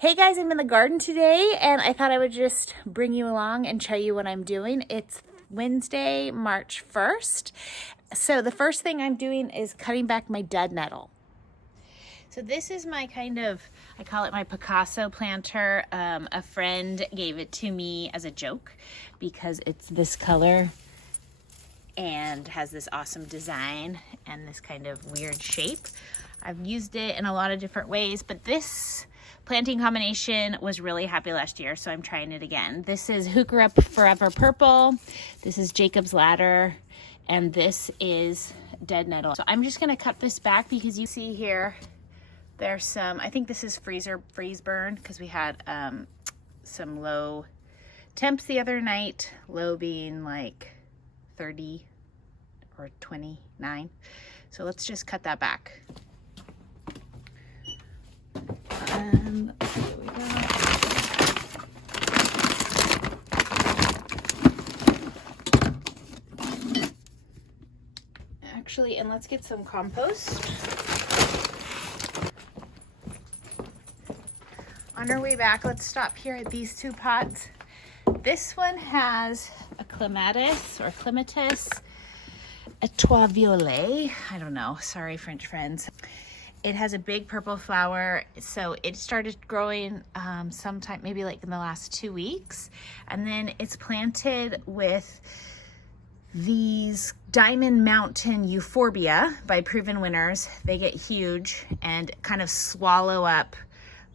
Hey guys, I'm in the garden today and I thought I would just bring you along and show you what I'm doing. It's Wednesday, March 1st. So the first thing I'm doing is cutting back my dead nettle. So this is my I call it my Picasso planter. A friend gave it to me as a joke because it's this color and has this awesome design and this kind of weird shape. I've used it in a lot of different ways, but this planting combination was really happy last year, so I'm trying it again. This is Hooker Up Forever Purple, this is Jacob's Ladder, and this is Dead Nettle. So I'm just gonna cut this back because you see here, there's some, I think this is freeze burn because we had some low temps the other night, low being like 30 or 29. So let's just cut that back. Let's see what we got. Actually, and let's get some compost. On our way back, let's stop here at these two pots. This one has a Clematis or Clematis, Etoile Violette. I don't know, sorry French friends. It has a big purple flower, so it started growing sometime, maybe like in the last 2 weeks. And then it's planted with these Diamond Mountain Euphorbia by Proven Winners. They get huge and kind of swallow up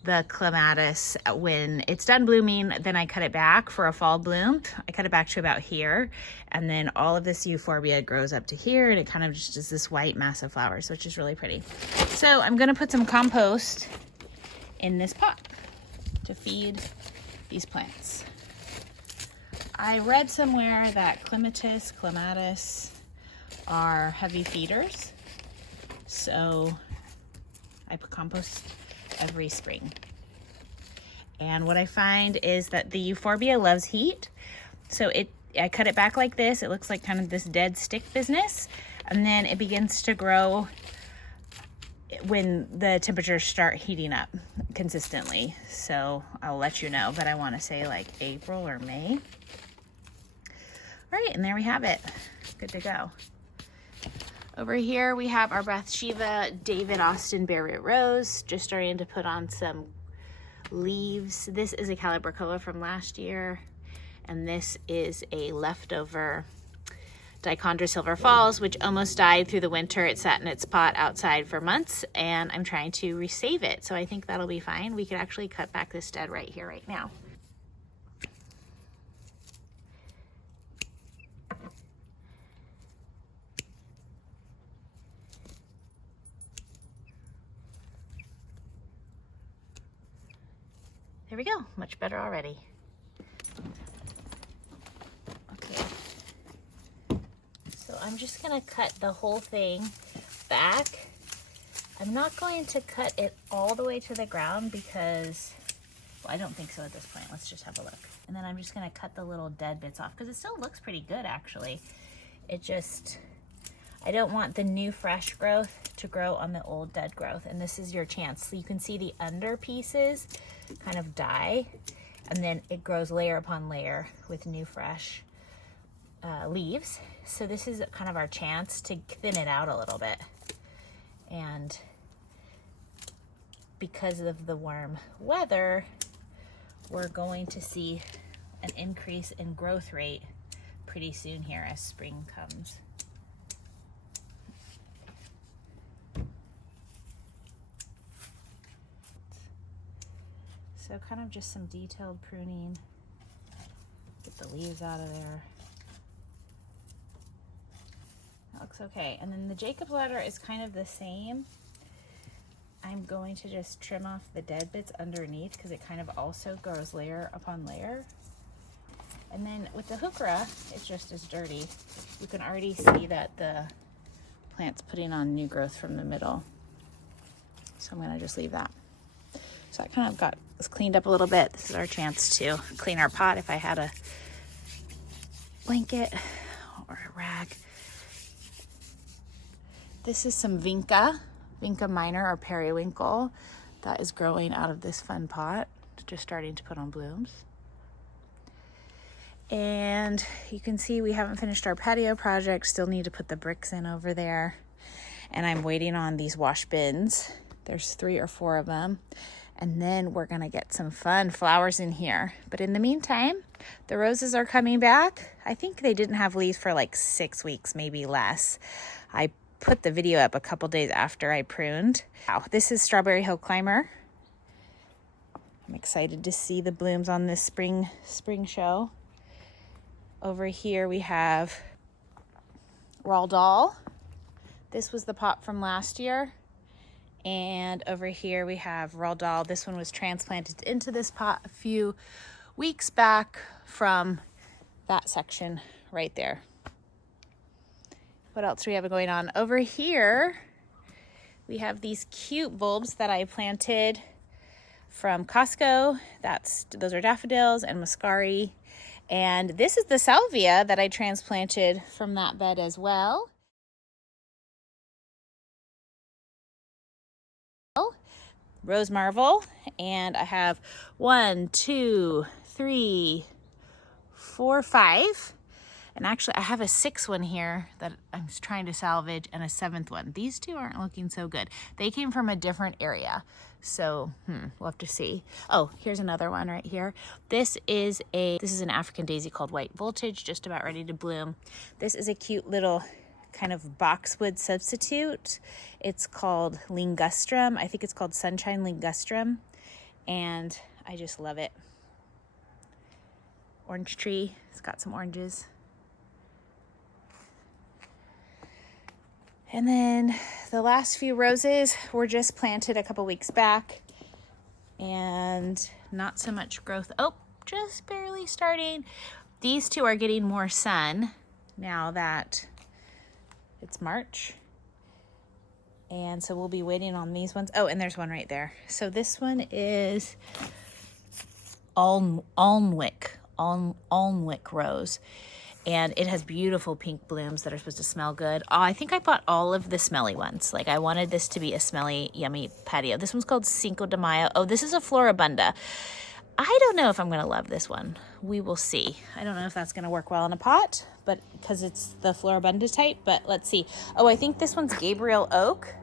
the Clematis. When it's done blooming, then I cut it back for a fall bloom. I cut it back to about here, and then all of this Euphorbia grows up to here, and it kind of just is this white massive flowers, which is really pretty. So I'm gonna put some compost in this pot to feed these plants. I read somewhere that Clematis are heavy feeders, so I put compost every spring. And what I find is that the Euphorbia loves heat, so I cut it back like this. It looks like kind of this dead stick business, and then it begins to grow when the temperatures start heating up consistently. So I'll let you know, but I want to say like April or May. All right, and there we have it. Good to go. Over here we have our Bathsheba David Austin Bearroot Rose, just starting to put on some leaves. This is a Calibracoa from last year, and this is a leftover Dichondra Silver Falls, which almost died through the winter. It sat in its pot outside for months, and I'm trying to resave it, so I think that'll be fine. We could actually cut back this dead right here, right now. There we go, much better already. Okay, so I'm just gonna cut the whole thing back. I'm not going to cut it all the way to the ground because, well, I don't think so at this point. Let's just have a look. And then I'm just gonna cut the little dead bits off because it still looks pretty good actually. It just, I don't want the new fresh growth to grow on the old dead growth, and this is your chance. So you can see the under pieces kind of die, and then it grows layer upon layer with new fresh leaves. So this is kind of our chance to thin it out a little bit. And because of the warm weather, we're going to see an increase in growth rate pretty soon here as spring comes. So kind of just some detailed pruning. Get the leaves out of there. That looks okay. And then the Jacob's Ladder is kind of the same. I'm going to just trim off the dead bits underneath because it kind of also grows layer upon layer. And then with the Heuchera, it's just as dirty. You can already see that the plant's putting on new growth from the middle. So I'm gonna just leave that. So I kind of got this cleaned up a little bit. This is our chance to clean our pot. If I had a blanket or a rag. This is some Vinca minor or periwinkle that is growing out of this fun pot, just starting to put on blooms. And you can see we haven't finished our patio project, still need to put the bricks in over there. And I'm waiting on these wash bins. There's 3 or 4 of them. And then we're gonna get some fun flowers in here. But in the meantime, the roses are coming back. I think they didn't have leaves for like 6 weeks, maybe less. I put the video up a couple days after I pruned. Wow, this is Strawberry Hill Climber. I'm excited to see the blooms on this spring show. Over here we have Roald Dahl. This was the pot from last year. And over here we have Roald Dahl. This one was transplanted into this pot a few weeks back from that section right there. What else do we have going on? Over here, we have these cute bulbs that I planted from Costco. Those are daffodils and muscari. And this is the salvia that I transplanted from that bed as well. Rose marvel, and I have 1, 2, 3, 4, 5. And actually I have a 6th one here that I'm trying to salvage and a 7th one. These 2 aren't looking so good. They came from a different area. So, we'll have to see. Oh, here's another one right here. This is an African daisy called White Voltage, just about ready to bloom. This is a cute little kind of boxwood substitute. It's called Lingustrum. I think it's called Sunshine Lingustrum. And I just love it. Orange tree. It's got some oranges. And then the last few roses were just planted a couple weeks back and not so much growth. Oh, just barely starting. These 2 are getting more sun now that it's March. And so we'll be waiting on these ones. Oh, and there's one right there. So this one is Alnwick rose. And it has beautiful pink blooms that are supposed to smell good. Oh, I think I bought all of the smelly ones. Like I wanted this to be a smelly, yummy patio. This one's called Cinco de Mayo. Oh, this is a Floribunda. I don't know if I'm gonna love this one. We will see. I don't know if that's gonna work well in a pot, but because it's the Floribunda type, but let's see. Oh, I think this one's Gabriel Oak.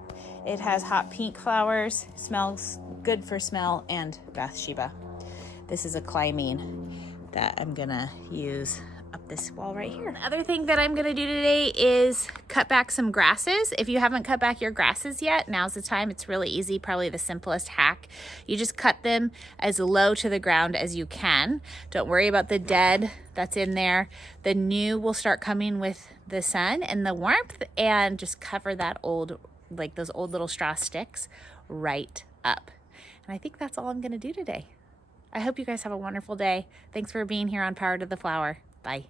It has hot pink flowers, smells good for smell, and Bathsheba. This is a clymene that I'm gonna use up this wall right here. The other thing that I'm gonna do today is cut back some grasses. If you haven't cut back your grasses yet, now's the time. It's really easy, probably the simplest hack. You just cut them as low to the ground as you can. Don't worry about the dead that's in there. The new will start coming with the sun and the warmth, and just cover that old, like those old little straw sticks right up. And I think that's all I'm gonna do today. I hope you guys have a wonderful day. Thanks for being here on Power to the Flower. Bye.